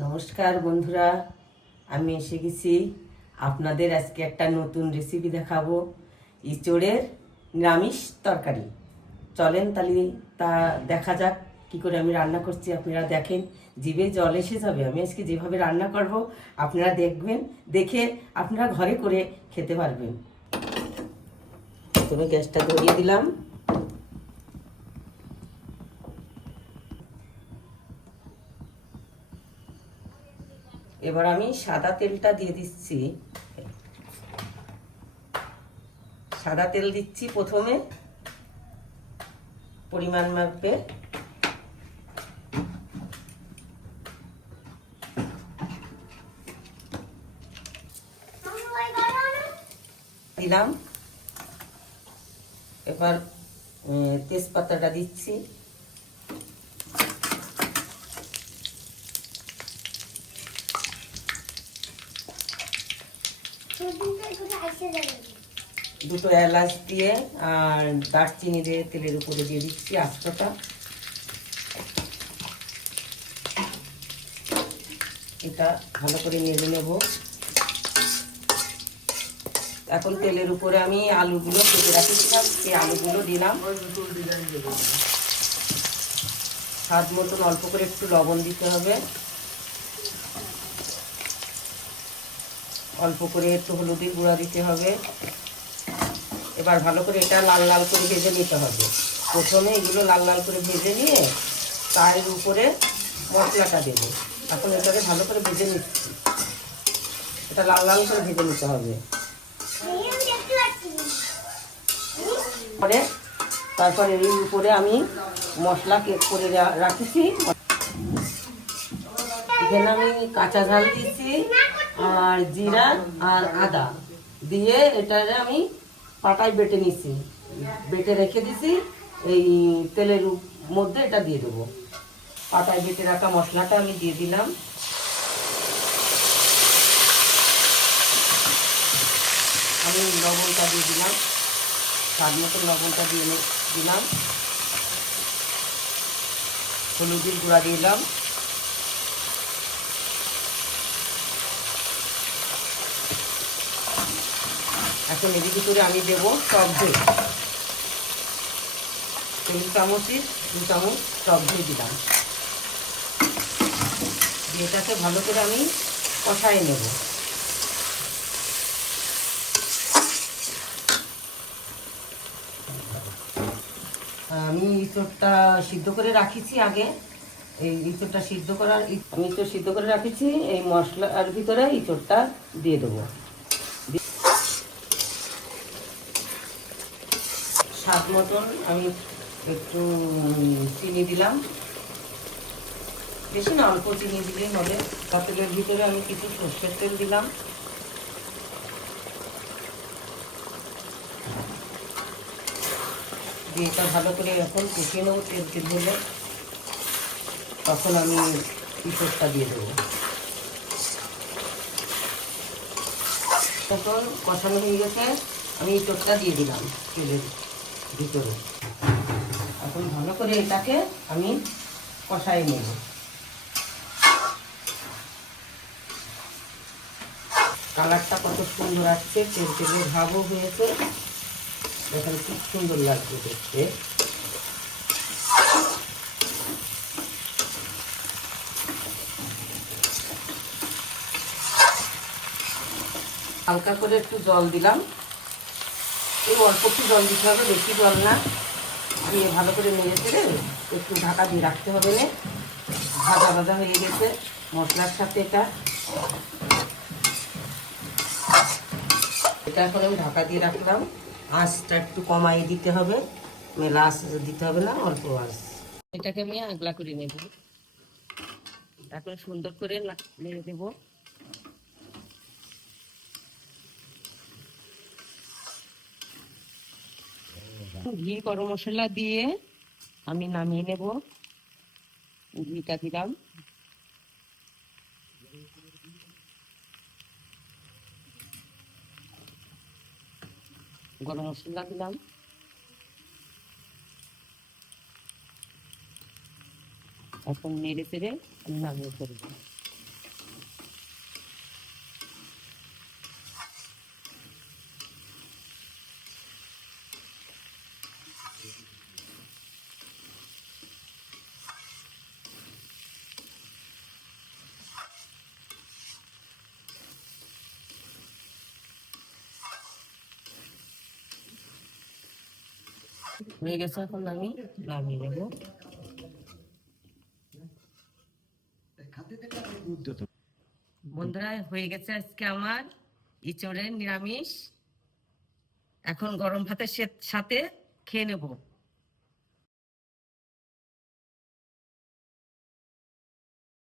নমস্কার বন্ধুরা, আমি এসে গেছি। আপনাদের আজকে একটা নতুন রেসিপি দেখাবো। ইঁচড়ের নিরামিষ তরকারি। চলেন তাহলে তা দেখা যাক কি করে আমি রান্না করছি। আপনারা দেখেন, জিভে জল এসে যাবে। আমি আজকে যেভাবে রান্না করব, আপনারা দেখবেন, দেখে আপনারা ঘরে করে খেতে পারবেন। প্রথমে গ্যাসটা ধরিয়ে দিলাম। এবার আমি সাদা তেলটা দিয়ে দিচ্ছি। সাদা তেল দিচ্ছি প্রথমে। পরিমাণ মাপে দিলাম। এবার তেজপাতাটা দিচ্ছি। দুটো এলাচ দিয়ে আর দারচিনি দিয়ে তেলের উপরে দিয়ে দিচ্ছি আস্তটা। এটা ভালো করে নেড়ে নেব। এখন তেলের উপরে আমি আলুগুলো কেটে রাখেছিলাম, সেই আলুগুলো দিলাম। স্বাদ মতন অল্প করে একটু লবণ দিতে হবে। অল্প করে একটু হলুদের গুঁড়া দিতে হবে। এবার ভালো করে এটা লাল লাল করে ভেজে নিতে হবে। প্রথমে এগুলো লাল লাল করে ভেজে নিয়ে তার উপরে মশলাটা দেবো। এখন এটাকে ভালো করে ভেজে নিচ্ছি। এটা লাল লাল করে ভেজে নিতে হবে। পরে তারপরে এর উপরে আমি মশলা কেক করে রাখেছি। এখানে আমি কাঁচা ঝাল দিয়েছি। আর জিরা আর আদা। দিয়ে এটারে আমি পাটায় বেটে নিছি। বেটে রেখে দিছি, এই তেলের মধ্যে এটা দিয়ে দেবো। পাটায় বেটে রাখা মশলাটা আমি দিয়ে দিলাম। আমি লবণটা দিয়ে দিলাম। স্বাদ মতো লবণটা দিয়ে দিলাম। হলুদের গুঁড়া দিয়ে দিলাম। এখন এর করে আমি দেবো টক দই। তিন চামচের দু চামচ টক দই দিলাম। এটাকে ভালো করে আমি কষাই নেব। আমি ইঁচড়টা সিদ্ধ করে রাখিছি আগে। এই ইঁচড়টা সিদ্ধ করার আমি ইঁচড় সিদ্ধ করে রাখেছি, এই মশলার ভিতরে ইঁচড়টা দিয়ে দেবো। স্বাদ মতন আমি একটু চিনি দিলাম। বেশি না, অল্প চিনি দিলেই হবে। পাতিলের ভিতরে আমি কিছু সর্ষের তেল দিলাম। দিয়ে এটা ভালো করে এখন কষিয়ে নেব তেল তেল হলে। তখন আমি ইঁচড়টা দিয়ে দেবো। তখন কষানো হয়ে গেছে। আমি ইঁচড়টা দিয়ে দিলাম তেলের। ভিতরে এখন ভালো করে এটাকে আমি কষাই নেব। কালারটা কত সুন্দর আসছে, তেল তেলের ভাবও হয়েছে। দেখেন খুব সুন্দর লাগছে দেখতে। হালকা করে একটু জল দিলাম। অল্প একটু জল দিতে হবে, বেশি জল না। দিয়ে ভালো করে নেড়ে চেড়ে একটু ঢাকা দিয়ে রাখতে হবে না ভাজা ভাজা হয়ে গেছে মশলার সাথে এটা। এটা এখন আমি ঢাকা দিয়ে রাখলাম। আঁচটা একটু কমাই দিতে হবে। মেলা আঁচ দিতে হবে না, অল্প আঁচ। এটাকে আমি আগলা করে নেব। এখন সুন্দর করে নেড়ে দেবো। ঘি, গরম মশলা দিয়ে আমি নামিয়ে নেব। ঘিটা দিলাম। গরম মশলা দিলাম। এখন নেড়ে চেড়ে আমি নামিয়ে করব হয়ে গেছে, এখন আমি নামিয়ে নেব। বন্ধুরা, হয়ে গেছে আজকে আমার ইচড়ের নিরামিষ। এখন গরম ভাতের সাথে খেয়ে নেব।